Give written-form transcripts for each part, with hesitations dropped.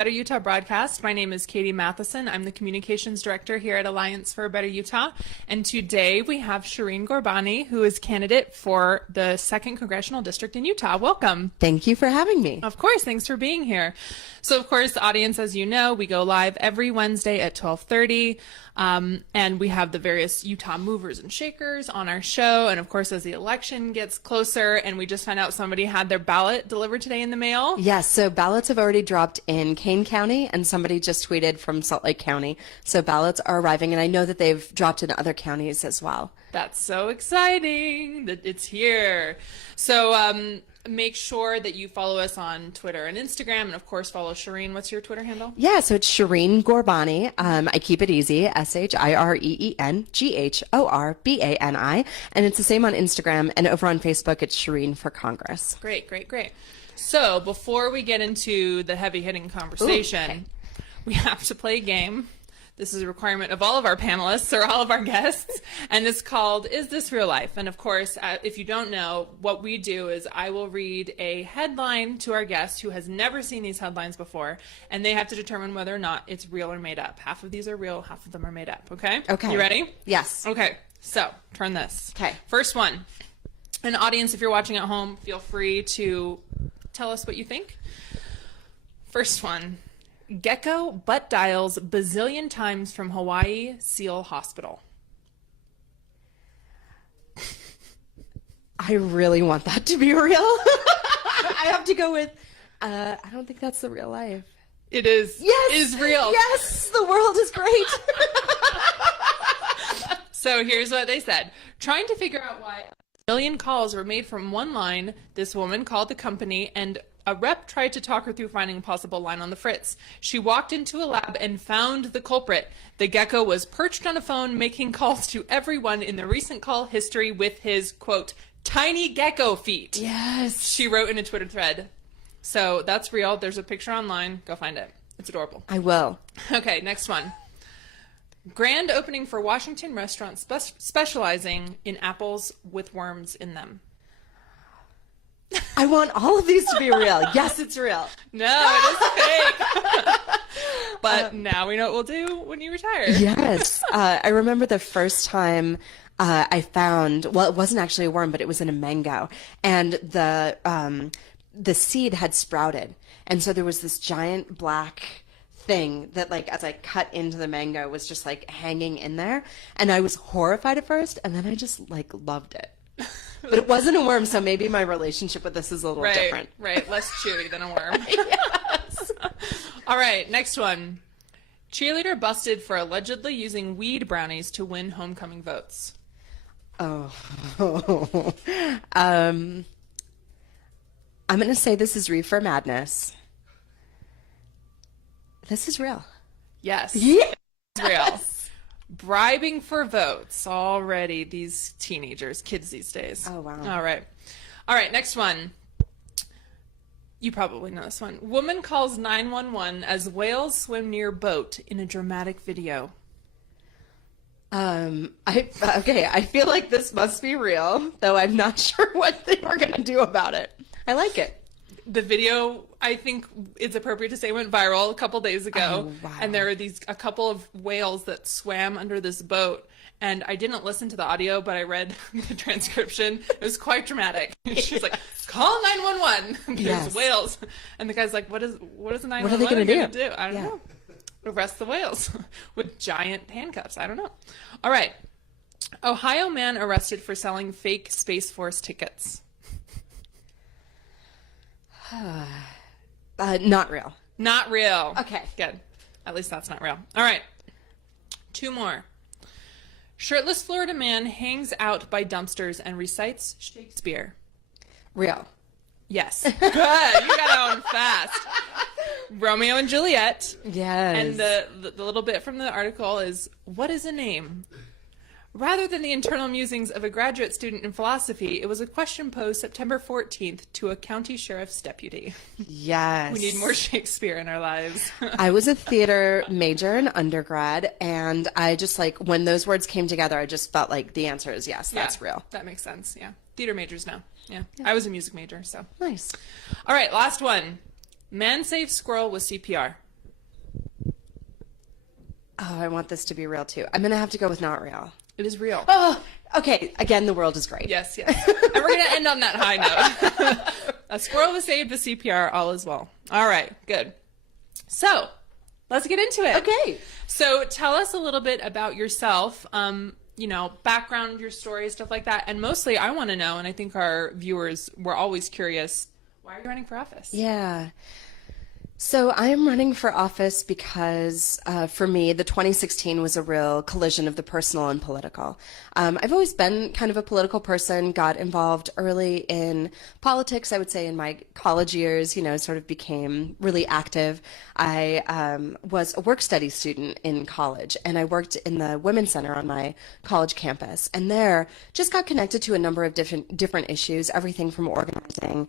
Better Utah broadcast. My name is Katie Matheson. I'm the communications director here at Alliance for a Better Utah. And today we have Shireen Ghorbani, who is candidate for the 2nd Congressional District in Utah. Welcome. Thank you for having me. Of course. Thanks for being here. So, of course, audience, as you know, we go live every Wednesday at 12:30. And we have the various Utah movers and shakers on our show. And of course, as the election gets closer, and we just found out somebody had their ballot delivered today in the mail. Yes, so ballots have already dropped in Kane County, and somebody just tweeted from Salt Lake County. So ballots are arriving, and I know that they've dropped in other counties as well. That's so exciting that it's here. So make sure that you follow us on Twitter and Instagram, and of course follow Shireen. What's your Twitter handle? Yeah, so it's Shireen Ghorbani. I keep it easy, ShireengHorbani, and it's the same on Instagram, and over on Facebook it's Shireen for Congress. Great, great, great. So before we get into the heavy-hitting conversation, we have to play a game. This is a requirement of all of our panelists or all of our guests, and it's called Is This Real Life? And of course, if you don't know, what we do is I will read a headline to our guest who has never seen these headlines before, and they have to determine whether or not it's real or made up. Half of these are real, half of them are made up, okay? Okay. You ready? Yes. Okay, so turn this. Okay. First one. And audience, if you're watching at home, feel free to tell us what you think. First one. Gecko butt dials bazillion times from Hawaii SEAL Hospital. I really want that to be real. I have to go with, I don't think that's the real life. It is. Yes. It is real. Yes, the world is great. So here's what they said. Trying to figure out why a million calls were made from one line, this woman called the company, and a rep tried to talk her through finding a possible line on the fritz. She walked into a lab and found the culprit. The gecko was perched on a phone making calls to everyone in the recent call history with his, quote, tiny gecko feet. Yes. She wrote in a Twitter thread. So that's real. There's a picture online. Go find it. It's adorable. I will. Okay, next one. Grand opening for Washington restaurant specializing in apples with worms in them. I want all of these to be real. Yes, it's real. No, it is fake. But now we know what we'll do when you retire. Yes. I remember the first time I found, well, it wasn't actually a worm, but it was in a mango. And the seed had sprouted. And so there was this giant black thing that, like, as I cut into the mango was just like hanging in there. And I was horrified at first. And then I just like loved it. But it wasn't a worm, so maybe my relationship with this is a little different. Right, less chewy than a worm. Yes. All right, next one. Cheerleader busted for allegedly using weed brownies to win homecoming votes. Oh. I'm going to say this is Reefer Madness. This is real. Yes. Yes. It's real. Bribing for votes. Already, these teenagers, kids these days. Oh, wow. All right. All right, next one. You probably know this one. Woman calls 911 as whales swim near boat in a dramatic video. I feel like this must be real, though I'm not sure what they are going to do about it. I like it. The video, I think it's appropriate to say, went viral a couple days ago. Oh, wow. And there were a couple of whales that swam under this boat. And I didn't listen to the audio, but I read the transcription. It was quite dramatic. She's like, call 911. There's Yes. whales. And the guy's like, what is the 911 What are they going to do? I don't know. Arrest the whales with giant handcuffs. I don't know. All right. Ohio man arrested for selling fake Space Force tickets. Not real. Not real. Okay. Good. At least that's not real. All right. Two more. Shirtless Florida man hangs out by dumpsters and recites Shakespeare. Real. Yes. Good. You got that one fast. Romeo and Juliet. Yes. And the little bit from the article is, what is a name? Rather than the internal musings of a graduate student in philosophy, it was a question posed September 14th to a county sheriff's deputy. Yes. We need more Shakespeare in our lives. I was a theater major in undergrad, and I just, like, when those words came together, I just felt like the answer is yes, that's real. That makes sense, yeah. Theater majors now. Yeah. I was a music major, so. Nice. All right, last one. Man saves squirrel with CPR. Oh, I want this to be real too. I'm going to have to go with not real. It is real. Oh, okay. Again, the world is great. Yes, yes. And we're going to end on that high note. A squirrel was saved with CPR, all is well. All right, good. So, let's get into it. Okay. So, tell us a little bit about yourself, background, your story, stuff like that. And mostly, I want to know, and I think our viewers were always curious, why are you running for office? Yeah. So I'm running for office because, for me, the 2016 was a real collision of the personal and political. I've always been kind of a political person, got involved early in politics, I would say in my college years, sort of became really active. I was a work study student in college, and I worked in the Women's Center on my college campus. And there, just got connected to a number of different issues, everything from organizing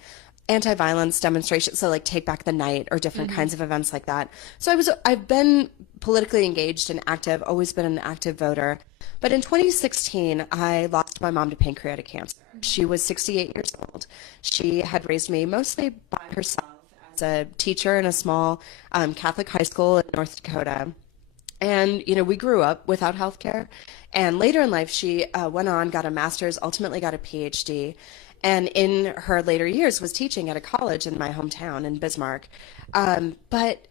anti-violence demonstrations, so like Take Back the Night or different kinds of events like that. So I've been politically engaged and active, always been an active voter. But in 2016, I lost my mom to pancreatic cancer. She was 68 years old. She had raised me mostly by herself as a teacher in a small Catholic high school in North Dakota. And, we grew up without health care. And later in life, she went on, got a master's, ultimately got a PhD. And in her later years was teaching at a college in my hometown in Bismarck. But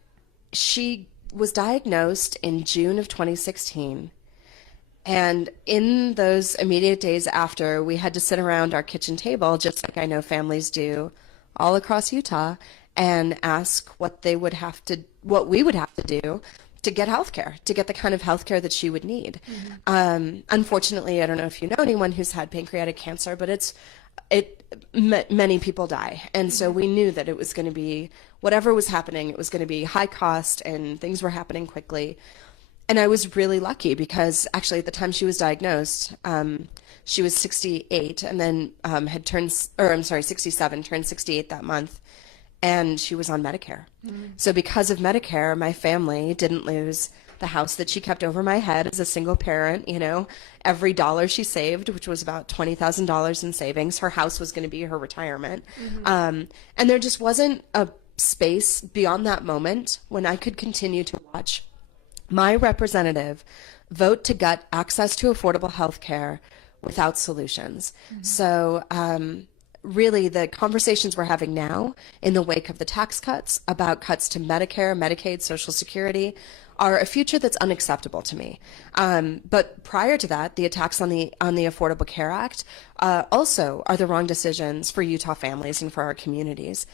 she was diagnosed in June of 2016. And in those immediate days after, we had to sit around our kitchen table, just like I know families do all across Utah, and ask what we would have to do to get health care, to get the kind of health care that she would need. Unfortunately, I don't know if you know anyone who's had pancreatic cancer, but many people die. And so we knew that it was going to be, whatever was happening, it was going to be high cost and things were happening quickly. And I was really lucky because actually at the time she was diagnosed, she was 68 and then had turned, 67, turned 68 that month. And she was on Medicare. So because of Medicare, my family didn't lose the house that she kept over my head as a single parent. Every dollar she saved, which was about $20,000 in savings, her house was going to be her retirement. And there just wasn't a space beyond that moment when I could continue to watch my representative vote to gut access to affordable health care without solutions. So, really, the conversations we're having now in the wake of the tax cuts about cuts to Medicare, Medicaid, Social Security are a future that's unacceptable to me. But prior to that, the attacks on the Affordable Care Act also are the wrong decisions for Utah families and for our communities.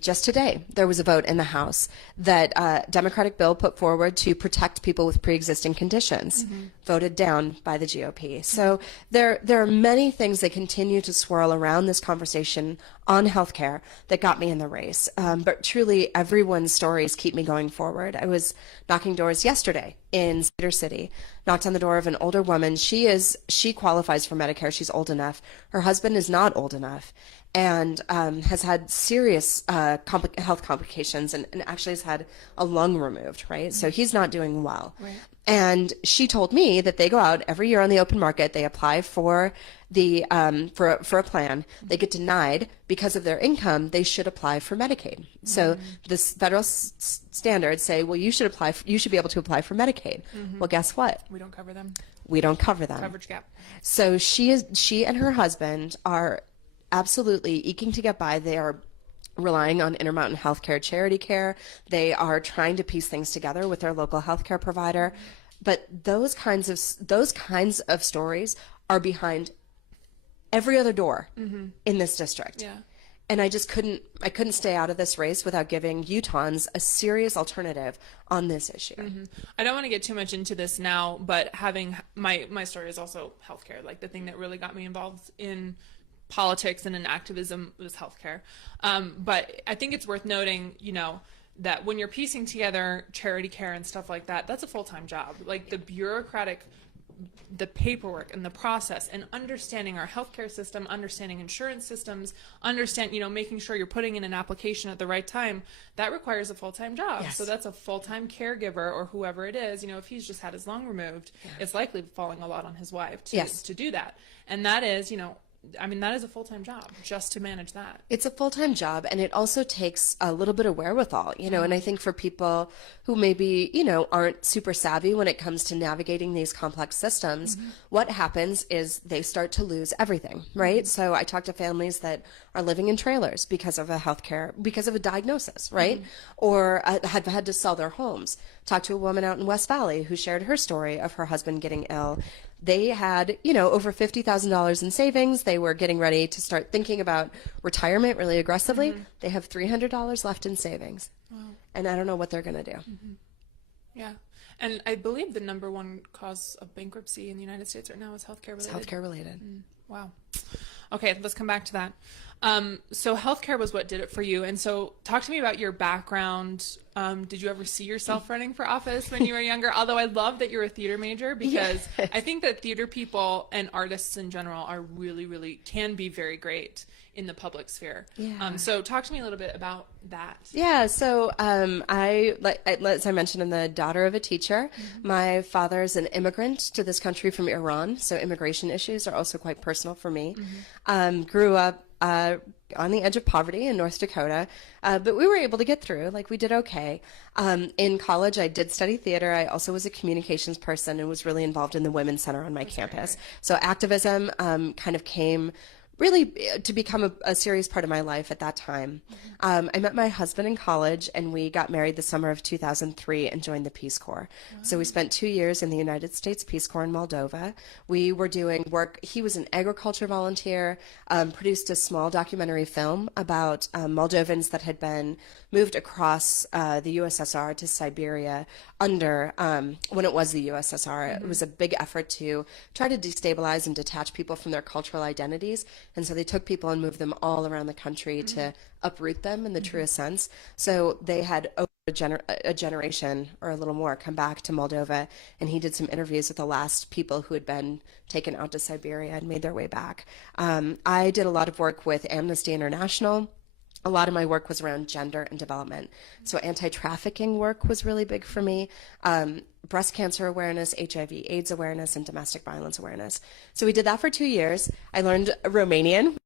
Just today, there was a vote in the House that a Democratic bill put forward to protect people with pre-existing conditions, voted down by the GOP. So there are many things that continue to swirl around this conversation on healthcare that got me in the race. But truly, everyone's stories keep me going forward. I was knocking doors yesterday in Cedar City, knocked on the door of an older woman. She qualifies for Medicare. She's old enough. Her husband is not old enough, and has had serious health complications and actually has had a lung removed, right? So he's not doing well. Right. And she told me that they go out every year on the open market, they apply for the for a plan, they get denied because of their income, they should apply for Medicaid. So the federal standards say, well, you should be able to apply for Medicaid. Well, guess what? We don't cover them. We don't cover them. Coverage gap. So she and her husband are absolutely eking to get by. They are relying on Intermountain Healthcare charity care. They are trying to piece things together with their local healthcare provider. But those kinds of stories are behind every other door in this district. Yeah. And I couldn't stay out of this race without giving Utahns a serious alternative on this issue. I don't want to get too much into this now, but having my story is also healthcare. Like the thing that really got me involved in politics and in activism was healthcare. But I think it's worth noting, that when you're piecing together charity care and stuff like that, that's a full-time job. Like the the paperwork and the process and understanding our healthcare system, understanding insurance systems, making sure you're putting in an application at the right time, that requires a full-time job. Yes. So that's a full-time caregiver or whoever it is, if he's just had his lung removed, it's likely falling a lot on his wife to do that. And that is, I mean, that is a full-time job just to manage that. It's a full-time job, and it also takes a little bit of wherewithal, and I think for people who maybe, aren't super savvy when it comes to navigating these complex systems, what happens is they start to lose everything, right? So I talk to families that are living in trailers because of because of a diagnosis, right? Or have had to sell their homes. Talk to a woman out in West Valley who shared her story of her husband getting ill. They had, over $50,000 in savings. They were getting ready to start thinking about retirement really aggressively. They have $300 left in savings. Wow. And I don't know what they're going to do. Yeah. And I believe the number one cause of bankruptcy in the United States right now is healthcare related. It's healthcare related. Wow. Okay, let's come back to that. So healthcare was what did it for you. And so talk to me about your background. Did you ever see yourself running for office when you were younger? Although I love that you're a theater major, because I think that theater people and artists in general are really, really can be very great in the public sphere. Yeah. So talk to me a little bit about that. Yeah. So as I mentioned, I'm the daughter of a teacher. My father is an immigrant to this country from Iran, so immigration issues are also quite personal for me. Grew up on the edge of poverty in North Dakota, but we were able to get through. Like, we did okay. In college, I did study theater. I also was a communications person and was really involved in the Women's Center on my campus. So activism kind of came really to become a serious part of my life at that time. I met my husband in college, and we got married the summer of 2003 and joined the Peace Corps. So we spent 2 years in the United States Peace Corps in Moldova. We were doing work. He was an agriculture volunteer, produced a small documentary film about Moldovans that had been moved across the USSR to Siberia under when it was the USSR. It was a big effort to try to destabilize and detach people from their cultural identities. And so they took people and moved them all around the country to uproot them in the truest sense. So they had over a generation or a little more come back to Moldova, and he did some interviews with the last people who had been taken out to Siberia and made their way back. I did a lot of work with Amnesty International. A lot of my work was around gender and development. So anti-trafficking work was really big for me. Breast cancer awareness, HIV/AIDS awareness, and domestic violence awareness. So we did that for 2 years. I learned Romanian.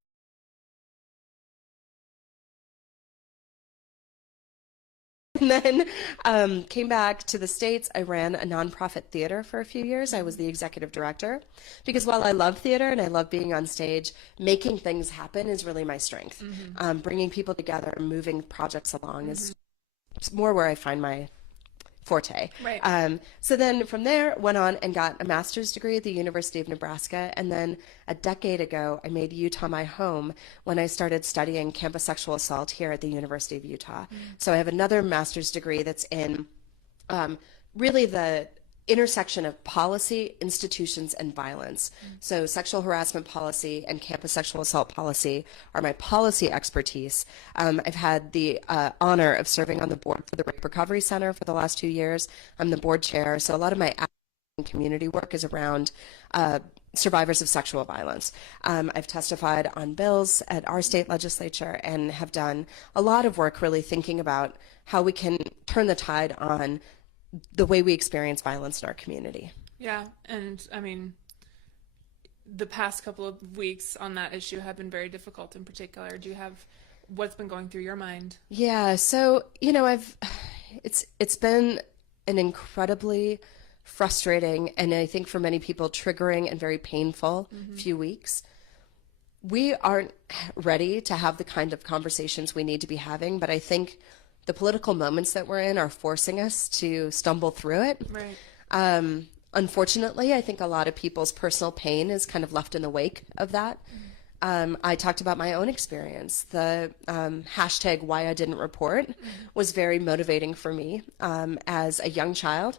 And then came back to the States. I ran a nonprofit theater for a few years. I was the executive director, because while I love theater and I love being on stage, making things happen is really my strength. Bringing people together and moving projects along is more where I find my forte. Right. So then from there, went on and got a master's degree at the University of Nebraska. And then a decade ago, I made Utah my home when I started studying campus sexual assault here at the University of Utah. So I have another master's degree that's in really the intersection of policy, institutions, and violence. So sexual harassment policy and campus sexual assault policy are my policy expertise. I've had the honor of serving on the board for the Rape Recovery Center for the last 2 years. I'm the board chair, so a lot of my community work is around survivors of sexual violence. I've testified on bills at our state legislature and have done a lot of work really thinking about how we can turn the tide on the way we experience violence in our community. Yeah, and I mean, the past couple of weeks on that issue have been very difficult in particular. Do you have, what's been going through your mind? Yeah, so, it's been an incredibly frustrating, and I think for many people triggering and very painful few weeks. We aren't ready to have the kind of conversations we need to be having, but I think the political moments that we're in are forcing us to stumble through it. Right. Unfortunately, I think a lot of people's personal pain is kind of left in the wake of that. I talked about my own experience. The hashtag why I didn't report was very motivating for me. As a young child,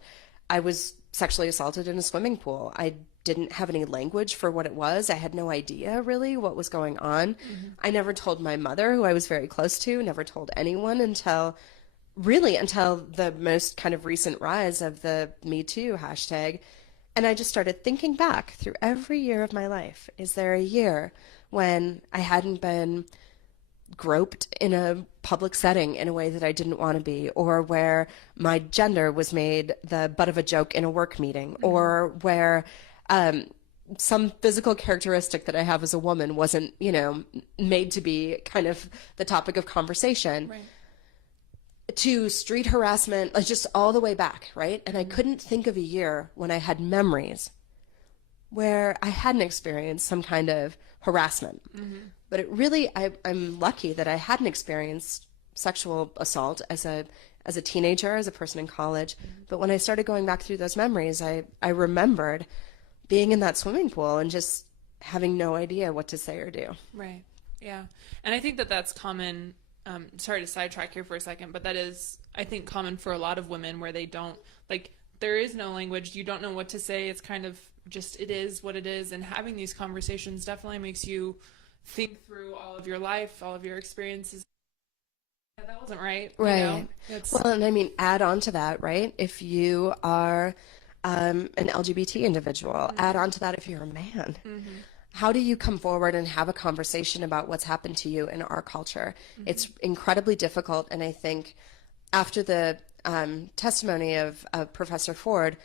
I was sexually assaulted in a swimming pool. I didn't have any language for what it was. I had no idea really what was going on. I never told my mother, who I was very close to, never told anyone until the most kind of recent rise of the Me Too hashtag. And I just started thinking back through every year of my life. Is there a year when I hadn't been groped in a public setting in a way that I didn't want to be, or where my gender was made the butt of a joke in a work meeting, or where some physical characteristic that I have as a woman wasn't, made to be kind of the topic of conversation. Right. To street harassment, like just all the way back, right? And I couldn't think of a year when I had memories where I hadn't experienced some kind of harassment. But it really, I'm lucky that I hadn't experienced sexual assault as a teenager, as a person in college. But when I started going back through those memories, I remembered being in that swimming pool and just having no idea what to say or do. Right. Yeah. And I think that that's common. Sorry to sidetrack here for a second, but that is, I think, common for a lot of women where they don't, like, there is no language. You don't know what to say. It's kind of just, it is what it is. And having these conversations definitely makes you think through all of your life, all of your experiences. Yeah, that wasn't right. Right. Well, and I mean, add on to that, right? If you are an LGBT individual, add on to that if you're a man. How do you come forward and have a conversation about what's happened to you in our culture? It's incredibly difficult, and I think after the testimony of Professor Ford,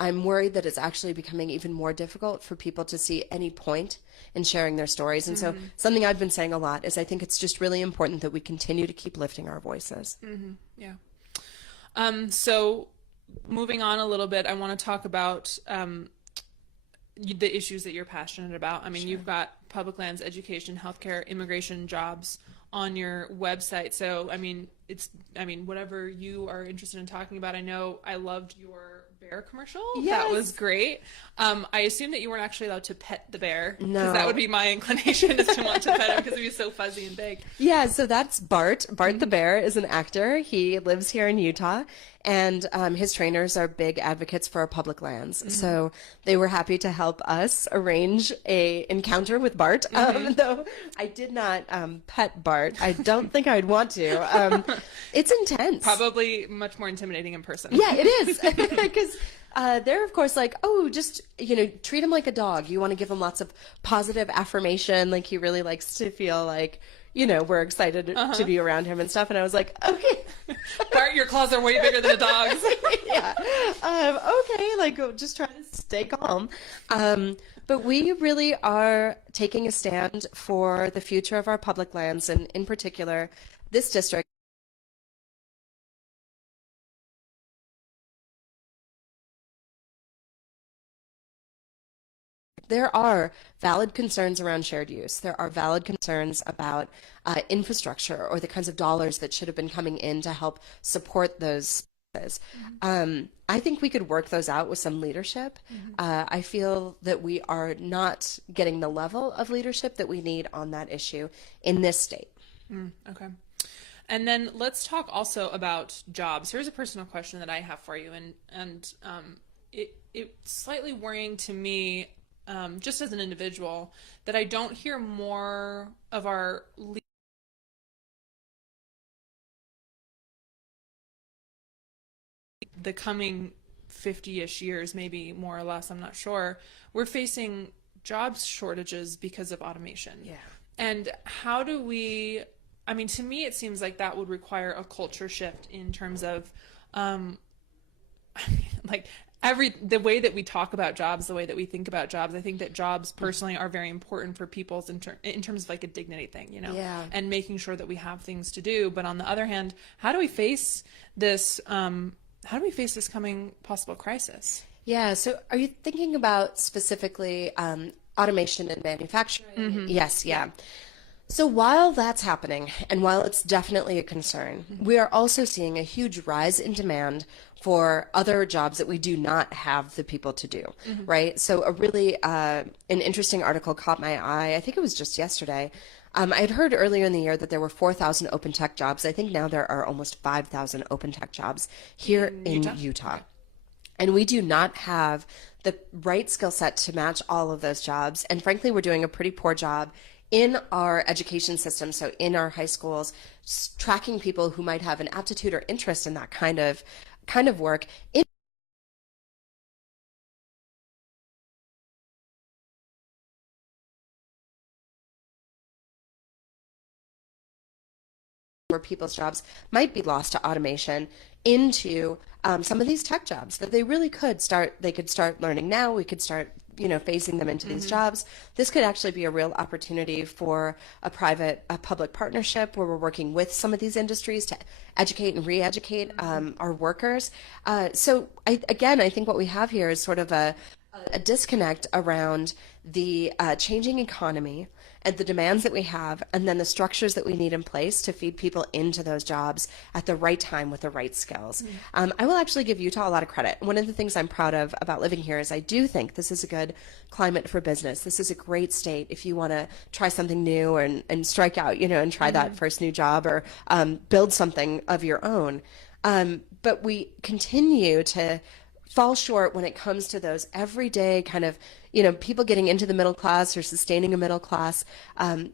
I'm worried that it's actually becoming even more difficult for people to see any point in sharing their stories. And so something I've been saying a lot is I think it's just really important that we continue to keep lifting our voices. Yeah. So moving on a little bit, I want to talk about the issues that you're passionate about. I mean, You've got public lands, education, healthcare, immigration, jobs on your website. So, whatever you are interested in talking about. I know I loved your bear commercial. Yes. That was great. I assume that you weren't actually allowed to pet the bear. No. Because that would be my inclination, is to want to pet him because he'd be so fuzzy and big. Yeah, so that's Bart. Bart the bear is an actor. He lives here in Utah, and his trainers are big advocates for our public lands. So they were happy to help us arrange a encounter with Bart, though I did not pet Bart. I don't think I'd want to. It's intense. Probably much more intimidating in person. Yeah, it is. Because they're, of course, like, oh, just, treat him like a dog. You want to give him lots of positive affirmation. Like, he really likes to feel like, we're excited to be around him and stuff. And I was like, okay. Bart, your claws are way bigger than a dog's. Yeah. Okay, like, just try to stay calm. But we really are taking a stand for the future of our public lands, and in particular, this district. There are valid concerns around shared use. There are valid concerns about infrastructure or the kinds of dollars that should have been coming in to help support those spaces. I think we could work those out with some leadership. I feel that we are not getting the level of leadership that we need on that issue in this state. Okay. And then let's talk also about jobs. Here's a personal question that I have for you, and it's slightly worrying to me, just as an individual, that I don't hear more of our the coming 50-ish years, maybe more or less, I'm not sure. We're facing jobs shortages because of automation. Yeah. And how do we, to me, it seems like that would require a culture shift in terms of, the way that we talk about jobs, the way that we think about jobs. I think that jobs personally are very important for people's in terms of like a dignity thing, Yeah. and making sure that we have things to do. But on the other hand, how do we face this? How do we face this coming possible crisis? Yeah. So are you thinking about specifically automation in manufacturing? Yes. Yeah. So while that's happening, and while it's definitely a concern, we are also seeing a huge rise in demand for other jobs that we do not have the people to do, right? So a really an interesting article caught my eye. I think it was just yesterday. I had heard earlier in the year that there were 4,000 open tech jobs. I think now there are almost 5,000 open tech jobs here in Utah. And we do not have the right skill set to match all of those jobs. And frankly, we're doing a pretty poor job in our education system, so in our high schools, tracking people who might have an aptitude or interest in that kind of work. Where people's jobs might be lost to automation into some of these tech jobs that they really could start. They could start learning now. We could start phasing them into these jobs. This could actually be a real opportunity for a public partnership where we're working with some of these industries to educate and re-educate our workers. So I think what we have here is sort of a disconnect around the changing economy and the demands that we have, and then the structures that we need in place to feed people into those jobs at the right time with the right skills. I will actually give Utah a lot of credit. One of the things I'm proud of about living here is I do think this is a good climate for business. This is a great state if you want to try something new and strike out, and try that first new job or build something of your own. But we continue to fall short when it comes to those everyday kind of, people getting into the middle class or sustaining a middle class. We need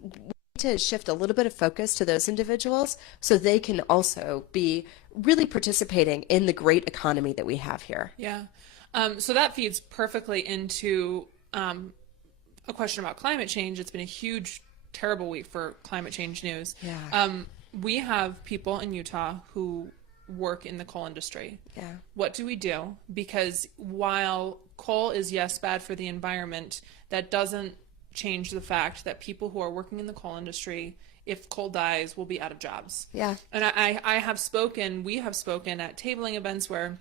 to shift a little bit of focus to those individuals so they can also be really participating in the great economy that we have here. Yeah. So that feeds perfectly into a question about climate change. It's been a huge, terrible week for climate change news. Yeah. We have people in Utah who work in the coal industry. Yeah. What do we do? Because while coal is, yes, bad for the environment, that doesn't change the fact that people who are working in the coal industry, if coal dies, will be out of jobs. Yeah. And we have spoken at tabling events where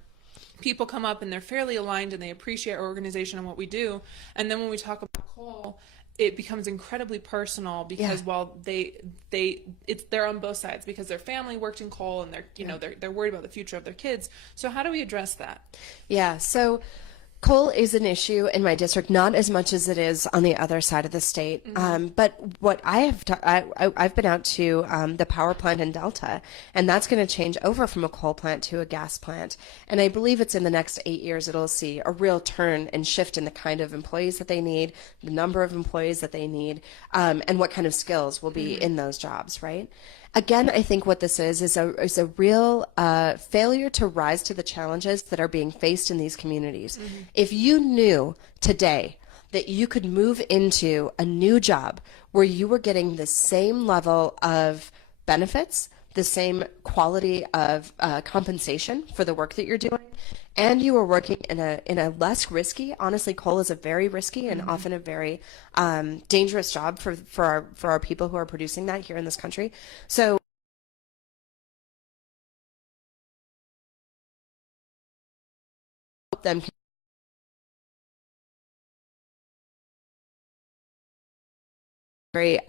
people come up and they're fairly aligned and they appreciate our organization and what we do. And then when we talk about coal, it becomes incredibly personal because while they're on both sides because their family worked in coal and they're worried about the future of their kids. So how do we address that? Yeah. So coal is an issue in my district, not as much as it is on the other side of the state. But what I've been out to the power plant in Delta, and that's going to change over from a coal plant to a gas plant. And I believe it's in the next 8 years it'll see a real turn and shift in the kind of employees that they need, the number of employees that they need, and what kind of skills will be in those jobs, right? Again, I think what this is a real failure to rise to the challenges that are being faced in these communities. If you knew today that you could move into a new job where you were getting the same level of benefits, the same quality of compensation for the work that you're doing, and you were working in a less risky, honestly, coal is a very risky and often a very dangerous job for our people who are producing that here in this country. So them very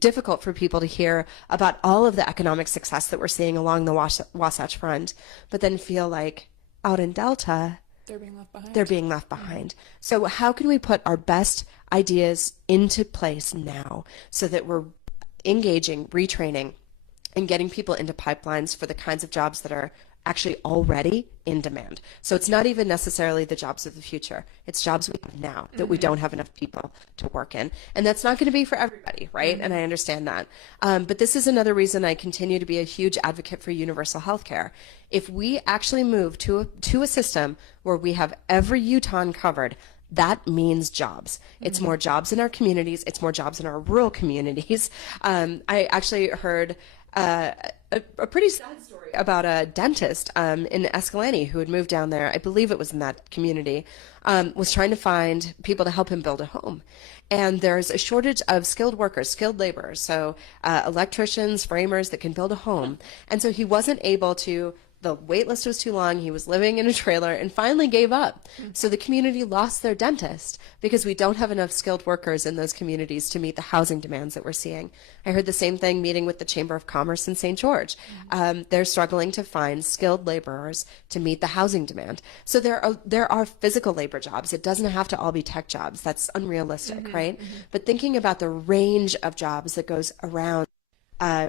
difficult for people to hear about all of the economic success that we're seeing along the Wasatch Front, but then feel like out in Delta, They're being left behind. they're being left behind. So how can we put our best ideas into place now so that we're engaging, retraining, and getting people into pipelines for the kinds of jobs that are actually already in demand? So it's not even necessarily the jobs of the future. It's jobs we have now that we don't have enough people to work in. And that's not going to be for everybody, right? And I understand that. But this is another reason I continue to be a huge advocate for universal health care. If we actually move to a system where we have every Utahn covered, that means jobs. It's more jobs in our communities. It's more jobs in our rural communities. I actually heard a pretty sad story about a dentist in Escalante who had moved down there. I believe it was in that community, was trying to find people to help him build a home. And there's a shortage of skilled workers, skilled laborers, so electricians, framers that can build a home. And so he wasn't able to. The wait list was too long. He was living in a trailer and finally gave up. So the community lost their dentist because we don't have enough skilled workers in those communities to meet the housing demands that we're seeing. I heard the same thing meeting with the Chamber of Commerce in St. George. They're struggling to find skilled laborers to meet the housing demand. So there are physical labor jobs. It doesn't have to all be tech jobs. That's unrealistic, right? But thinking about the range of jobs that goes around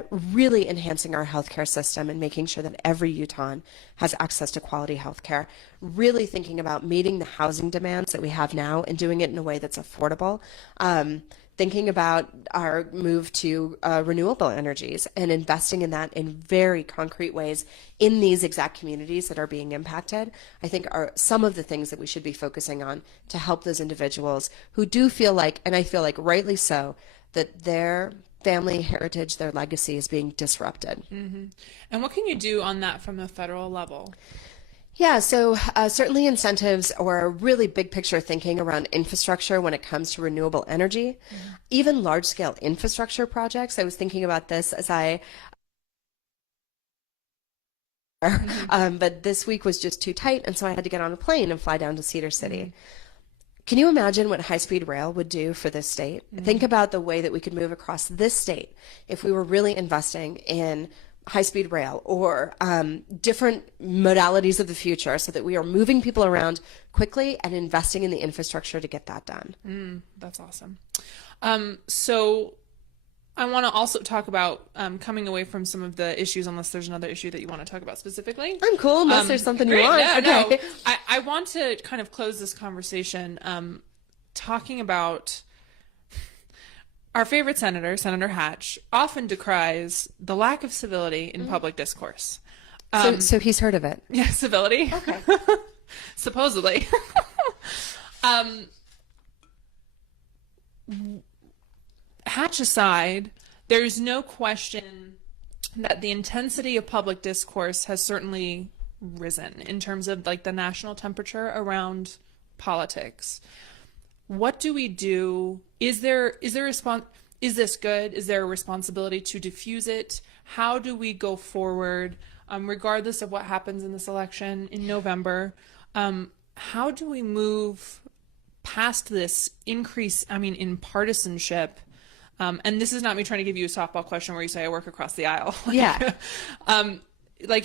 really enhancing our healthcare system and making sure that every Utahn has access to quality healthcare, really thinking about meeting the housing demands that we have now and doing it in a way that's affordable, thinking about our move to renewable energies and investing in that in very concrete ways in these exact communities that are being impacted, I think are some of the things that we should be focusing on to help those individuals who do feel like, and I feel like rightly so, that their family heritage, their legacy is being disrupted. And what can you do on that from a federal level? Yeah, so certainly incentives or really big picture thinking around infrastructure when it comes to renewable energy, even large scale infrastructure projects. I was thinking about this as but this week was just too tight, and so I had to get on a plane and fly down to Cedar City. Can you imagine what high-speed rail would do for this state? Think about the way that we could move across this state if we were really investing in high-speed rail or different modalities of the future so that we are moving people around quickly and investing in the infrastructure to get that done. That's awesome. So I want to also talk about coming away from some of the issues, unless there's another issue that you want to talk about specifically. I'm cool, unless there's something you want. No, Okay. no. I want to kind of close this conversation talking about our favorite senator, Senator Hatch, often decries the lack of civility in public discourse. So he's heard of it. Yeah, civility. Okay. Supposedly. Hatch aside, there's no question that the intensity of public discourse has certainly risen in terms of like the national temperature around politics. What do we do? Is this good? Is there a responsibility to diffuse it? How do we go forward, regardless of what happens in this election in November? How do we move past this increase, in partisanship? And this is not me trying to give you a softball question where you say I work across the aisle. Yeah.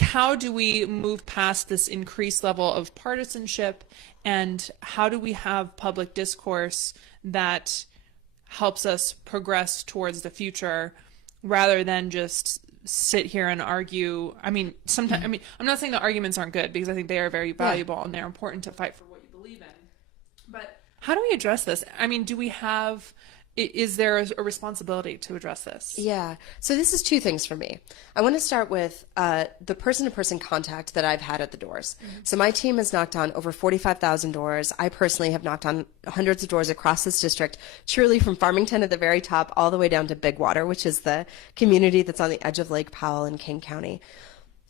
How do we move past this increased level of partisanship, and how do we have public discourse that helps us progress towards the future rather than just sit here and argue? Sometimes, I'm not saying the arguments aren't good, because I think they are very valuable and they're important to fight for what you believe in. But how do we address this? Is there a responsibility to address this? Yeah. So this is two things for me. I want to start with the person-to-person contact that I've had at the doors. So my team has knocked on over 45,000 doors. I personally have knocked on hundreds of doors across this district, truly from Farmington at the very top all the way down to Bigwater, which is the community that's on the edge of Lake Powell in King County.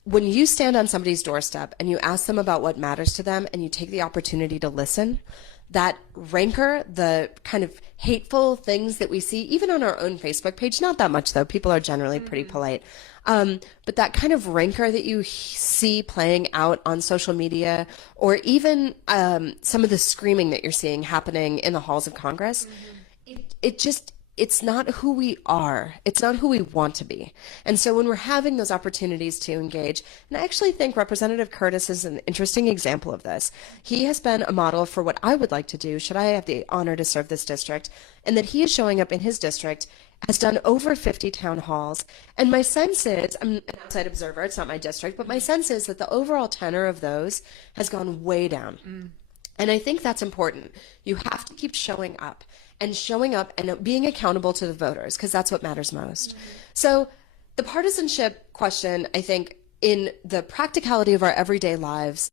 When you stand on somebody's doorstep and you ask them about what matters to them and you take the opportunity to listen, that rancor, the kind of hateful things that we see, even on our own Facebook page, not that much though, people are generally pretty polite, but that kind of rancor that you see playing out on social media, or even some of the screaming that you're seeing happening in the halls of Congress, it's not who we are. It's not who we want to be. And so when we're having those opportunities to engage, and I actually think Representative Curtis is an interesting example of this. He has been a model for what I would like to do should I have the honor to serve this district, and that he is showing up in his district, has done over 50 town halls. And my sense is, I'm an outside observer, it's not my district, but my sense is that the overall tenor of those has gone way down. And I think that's important. You have to keep showing up and being accountable to the voters, because that's what matters most. So the partisanship question, I think, in the practicality of our everyday lives,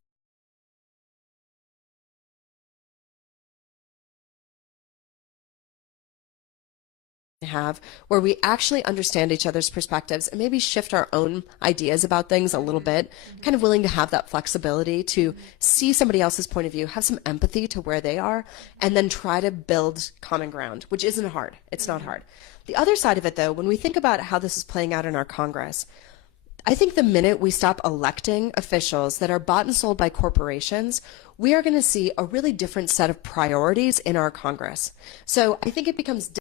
have where we actually understand each other's perspectives and maybe shift our own ideas about things a little bit, kind of willing to have that flexibility to see somebody else's point of view, have some empathy to where they are, and then try to build common ground, which isn't hard. It's not hard. The other side of it, though, when we think about how this is playing out in our Congress, I think the minute we stop electing officials that are bought and sold by corporations, we are going to see a really different set of priorities in our Congress. So I think it becomes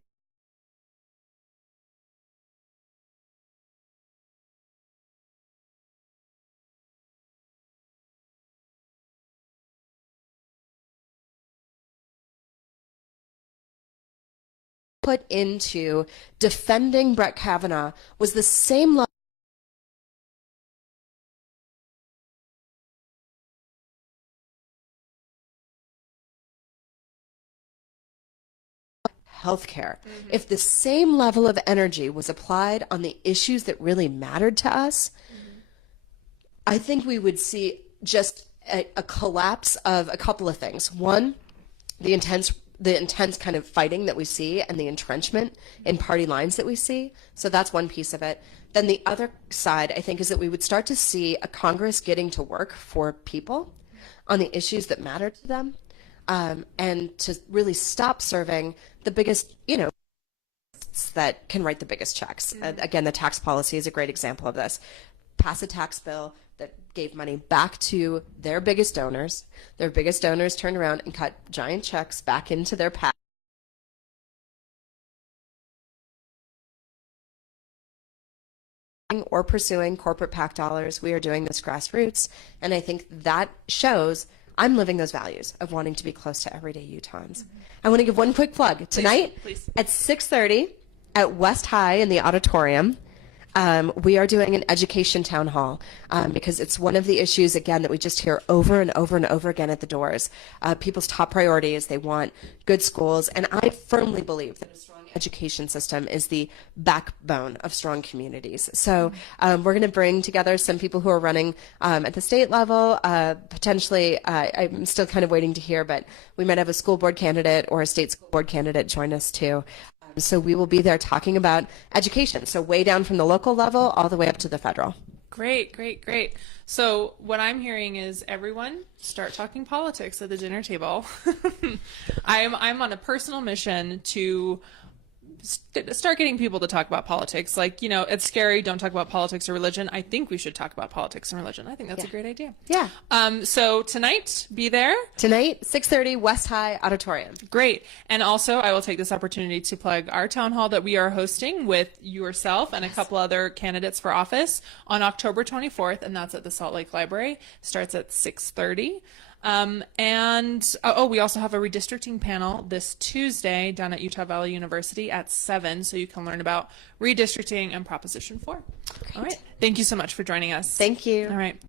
put into defending Brett Kavanaugh was the same level healthcare. If the same level of energy was applied on the issues that really mattered to us, I think we would see just a collapse of a couple of things. One, the intense kind of fighting that we see and the entrenchment in party lines that we see. So that's one piece of it. Then the other side, I think, is that we would start to see a Congress getting to work for people on the issues that matter to them, and to really stop serving the biggest, that can write the biggest checks. Again, the tax policy is a great example of this. Pass a tax bill that gave money back to their biggest donors. Their biggest donors turned around and cut giant checks back into their PAC. Or pursuing corporate PAC dollars. We are doing this grassroots. And I think that shows I'm living those values of wanting to be close to everyday Utahns. I want to give one quick plug. Tonight please. At 6:30 at West High in the auditorium, we are doing an education town hall, because it's one of the issues, again, that we just hear over and over and over again at the doors. People's top priority is they want good schools, and I firmly believe that a strong education system is the backbone of strong communities. So we're going to bring together some people who are running at the state level. Potentially, I'm still kind of waiting to hear, but we might have a school board candidate or a state school board candidate join us too. So we will be there talking about education. So way down from the local level all the way up to the federal. Great, great, great. So what I'm hearing is everyone start talking politics at the dinner table. I'm on a personal mission to start getting people to talk about politics. Like, it's scary. Don't talk about politics or religion. I think we should talk about politics and religion. I think that's a great idea. Yeah. So tonight, be there. Tonight, 6:30, West High Auditorium. Great. And also, I will take this opportunity to plug our town hall that we are hosting with yourself and a couple other candidates for office on October 24th, and that's at the Salt Lake Library. Starts at 6:30. We also have a redistricting panel this Tuesday down at Utah Valley University at 7, so you can learn about redistricting and Proposition 4. Great. All right. Thank you so much for joining us. Thank you. All right.